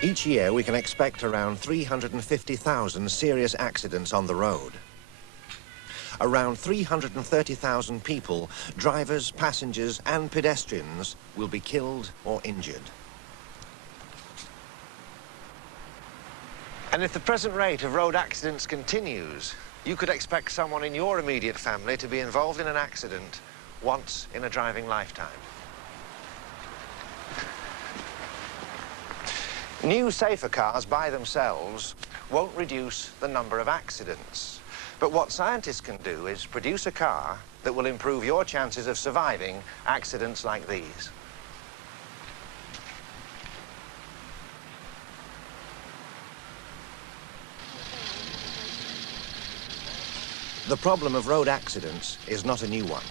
Each year, we can expect around 350,000 serious accidents on the road. Around 330,000 people, drivers, passengers and pedestrians, will be killed or injured. And if the present rate of road accidents continues, you could expect someone in your immediate family to be involved in an accident once in a driving lifetime. New, safer cars by themselves won't reduce the number of accidents. But what scientists can do is produce a car that will improve your chances of surviving accidents like these. The problem of road accidents is not a new one.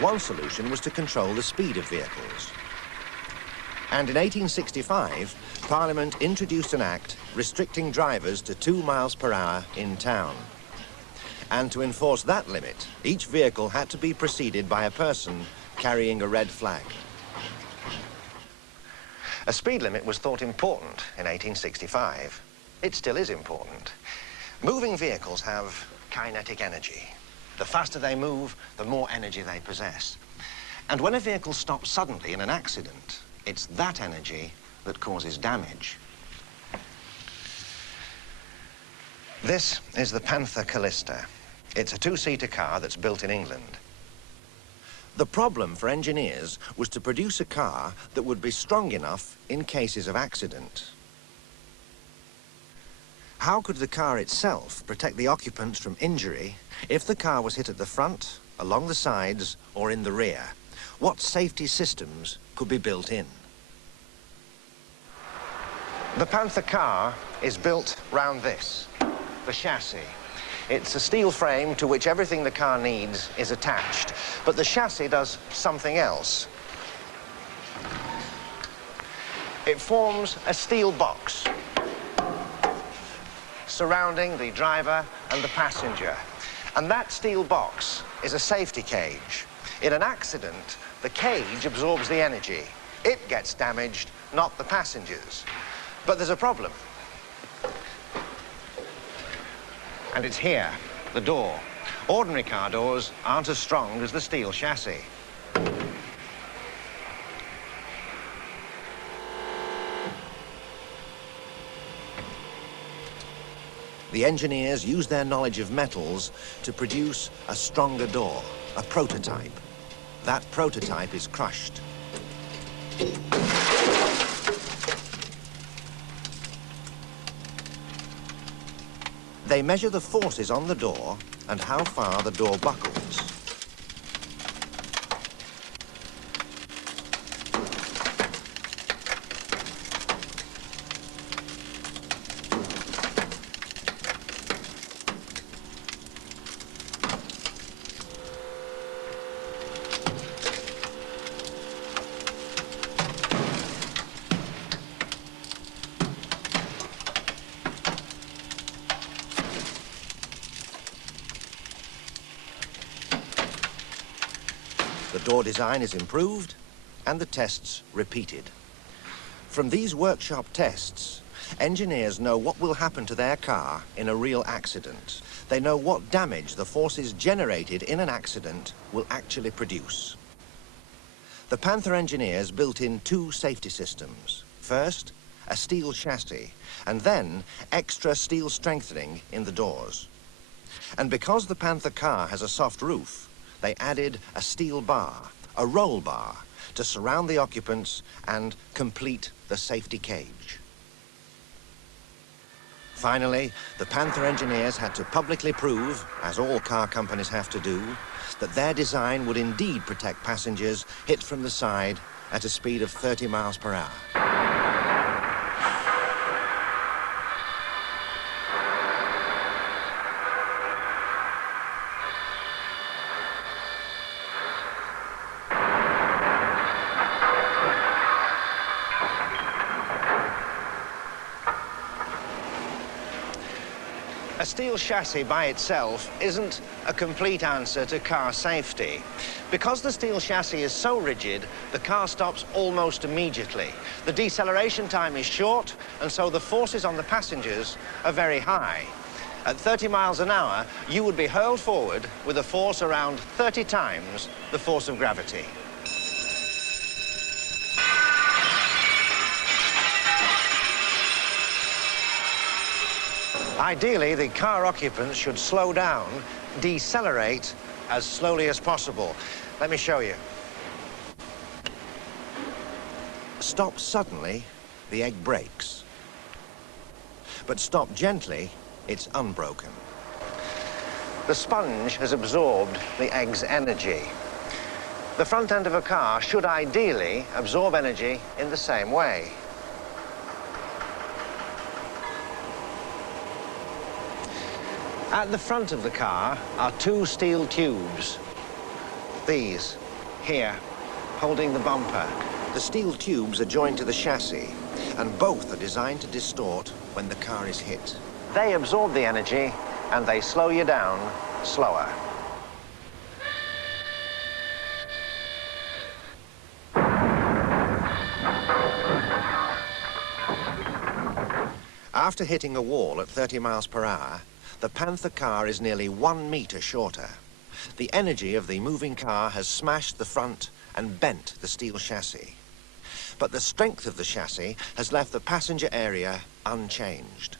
One solution was to control the speed of vehicles. And in 1865, Parliament introduced an act restricting drivers to 2 miles per hour in town. And to enforce that limit, each vehicle had to be preceded by a person carrying a red flag. A speed limit was thought important in 1865. It still is important. Moving vehicles have kinetic energy. The faster they move, the more energy they possess. And when a vehicle stops suddenly in an accident, it's that energy that causes damage. This is the Panther Callista. It's a two-seater car that's built in England. The problem for engineers was to produce a car that would be strong enough in cases of accident. How could the car itself protect the occupants from injury if the car was hit at the front, along the sides, or in the rear? What safety systems could be built in? The Panther car is built round this, the chassis. It's a steel frame to which everything the car needs is attached, but the chassis does something else. It forms a steel box surrounding the driver and the passenger. And that steel box is a safety cage. In an accident, the cage absorbs the energy. It gets damaged, not the passengers. But there's a problem. And it's here, the door. Ordinary car doors aren't as strong as the steel chassis. The engineers use their knowledge of metals to produce a stronger door, a prototype. That prototype is crushed. They measure the forces on the door and how far the door buckles. The door design is improved and the tests repeated. From these workshop tests, engineers know what will happen to their car in a real accident. They know what damage the forces generated in an accident will actually produce. The Panther engineers built in two safety systems. First, a steel chassis, and then extra steel strengthening in the doors. And because the Panther car has a soft roof, they added a steel bar, a roll bar, to surround the occupants and complete the safety cage. Finally, the Panther engineers had to publicly prove, as all car companies have to do, that their design would indeed protect passengers hit from the side at a speed of 30 miles per hour. A steel chassis by itself isn't a complete answer to car safety. Because the steel chassis is so rigid, the car stops almost immediately. The deceleration time is short, and so the forces on the passengers are very high. At 30 miles an hour, you would be hurled forward with a force around 30 times the force of gravity. Ideally, the car occupants should slow down, decelerate as slowly as possible. Let me show you. Stop suddenly, the egg breaks. But stop gently, it's unbroken. The sponge has absorbed the egg's energy. The front end of a car should ideally absorb energy in the same way. At the front of the car are two steel tubes. These, here, holding the bumper. The steel tubes are joined to the chassis, and both are designed to distort when the car is hit. They absorb the energy, and they slow you down slower. After hitting a wall at 30 miles per hour, the Panther car is nearly 1 meter shorter. The energy of the moving car has smashed the front and bent the steel chassis. But the strength of the chassis has left the passenger area unchanged.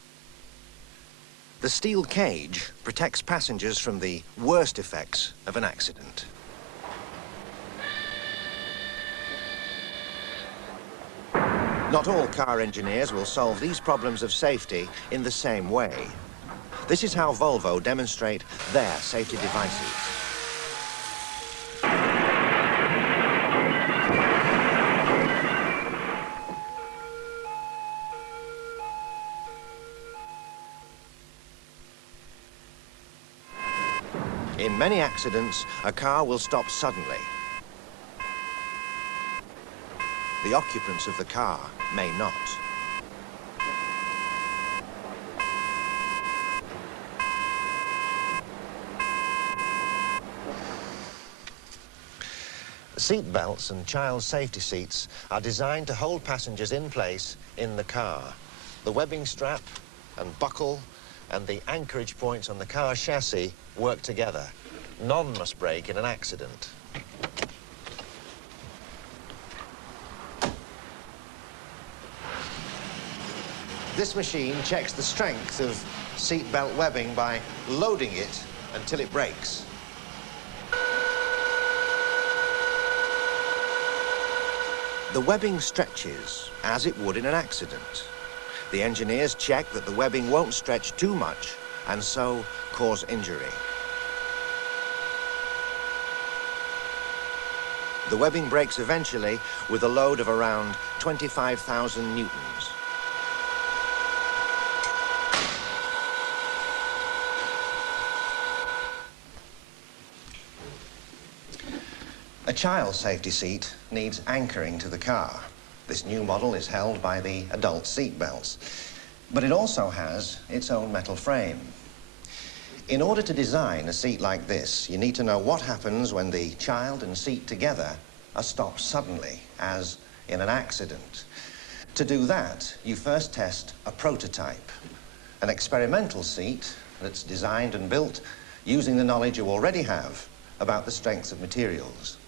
The steel cage protects passengers from the worst effects of an accident. Not all car engineers will solve these problems of safety in the same way. This is how Volvo demonstrate their safety devices. In many accidents, a car will stop suddenly. The occupants of the car may not. Seat belts and child safety seats are designed to hold passengers in place in the car. The webbing strap and buckle and the anchorage points on the car chassis work together. None must break in an accident. This machine checks the strength of seat belt webbing by loading it until it breaks. The webbing stretches as it would in an accident. The engineers check that the webbing won't stretch too much and so cause injury. The webbing breaks eventually with a load of around 25,000 newtons. A child safety seat needs anchoring to the car. This new model is held by the adult seat belts, but it also has its own metal frame. In order to design a seat like this, you need to know what happens when the child and seat together are stopped suddenly, as in an accident. To do that, you first test a prototype, an experimental seat that's designed and built using the knowledge you already have about the strengths of materials.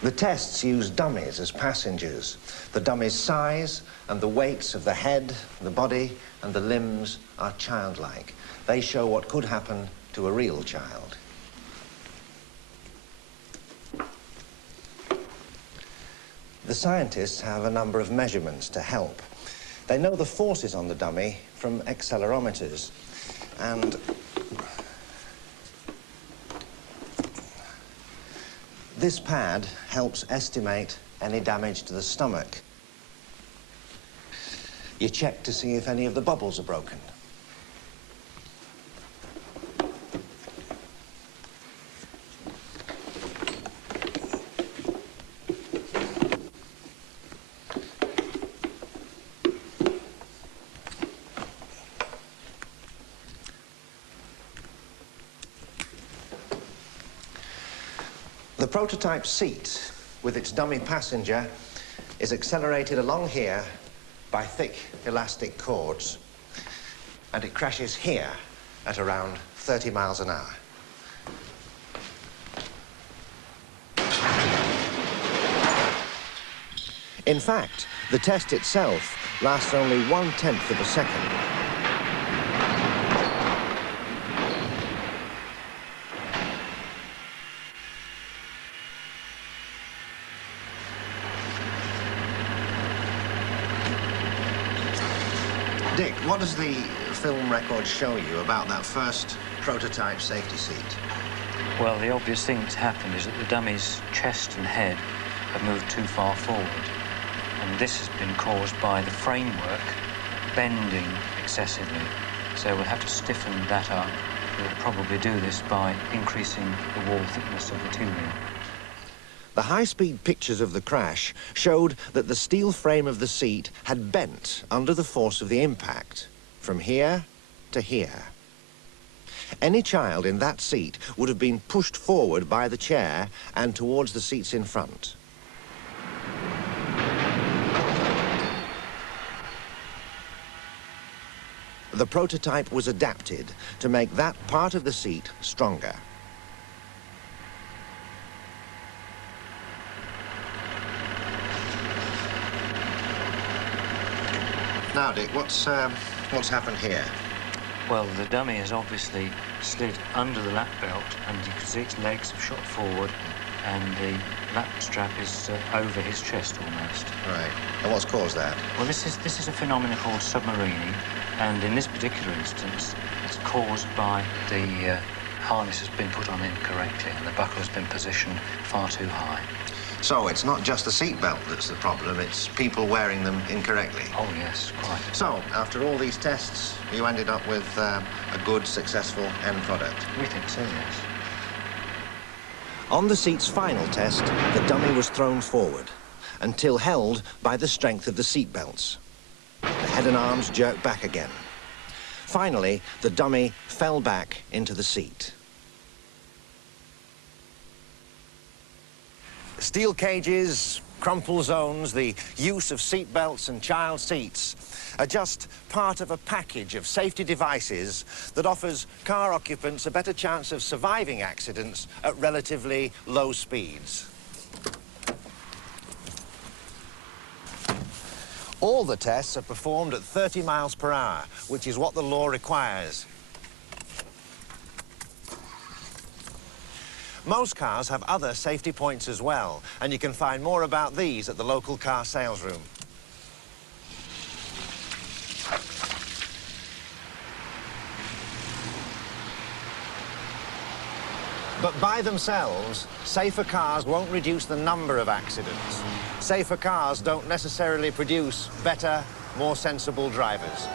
The tests use dummies as passengers. The dummies' size and the weights of the head, the body, and the limbs are childlike. They show what could happen to a real child. The scientists have a number of measurements to help. They know the forces on the dummy from accelerometers, and this pad helps estimate any damage to the stomach. You check to see if any of the bubbles are broken. The prototype seat, with its dummy passenger, is accelerated along here by thick elastic cords, and it crashes here at around 30 miles an hour. In fact, the test itself lasts only 1/10 of a second. Dick, what does the film record show you about that first prototype safety seat? Well, the obvious thing that's happened is that the dummy's chest and head have moved too far forward. And this has been caused by the framework bending excessively. So we'll have to stiffen that up. We'll probably do this by increasing the wall thickness of the tubing. The high-speed pictures of the crash showed that the steel frame of the seat had bent under the force of the impact, from here to here. Any child in that seat would have been pushed forward by the chair and towards the seats in front. The prototype was adapted to make that part of the seat stronger. Now, Dick, what's happened here? Well, the dummy has obviously slid under the lap belt, and you can see its legs have shot forward, and the lap strap is over his chest almost. Right. And what's caused that? Well, this is a phenomenon called submarining, and in this particular instance, it's caused by the harness has been put on incorrectly, and the buckle has been positioned far too high. So it's not just the seat belt that's the problem, it's people wearing them incorrectly. Oh, yes, quite. So, after all these tests, you ended up with a good, successful end product? We think so, yes. On the seat's final test, the dummy was thrown forward until held by the strength of the seat belts. The head and arms jerked back again. Finally, the dummy fell back into the seat. Steel cages, crumple zones, the use of seat belts and child seats are just part of a package of safety devices that offers car occupants a better chance of surviving accidents at relatively low speeds. All the tests are performed at 30 miles per hour, which is what the law requires. Most cars have other safety points as well, and you can find more about these at the local car sales room. But by themselves, safer cars won't reduce the number of accidents. Safer cars don't necessarily produce better, more sensible drivers.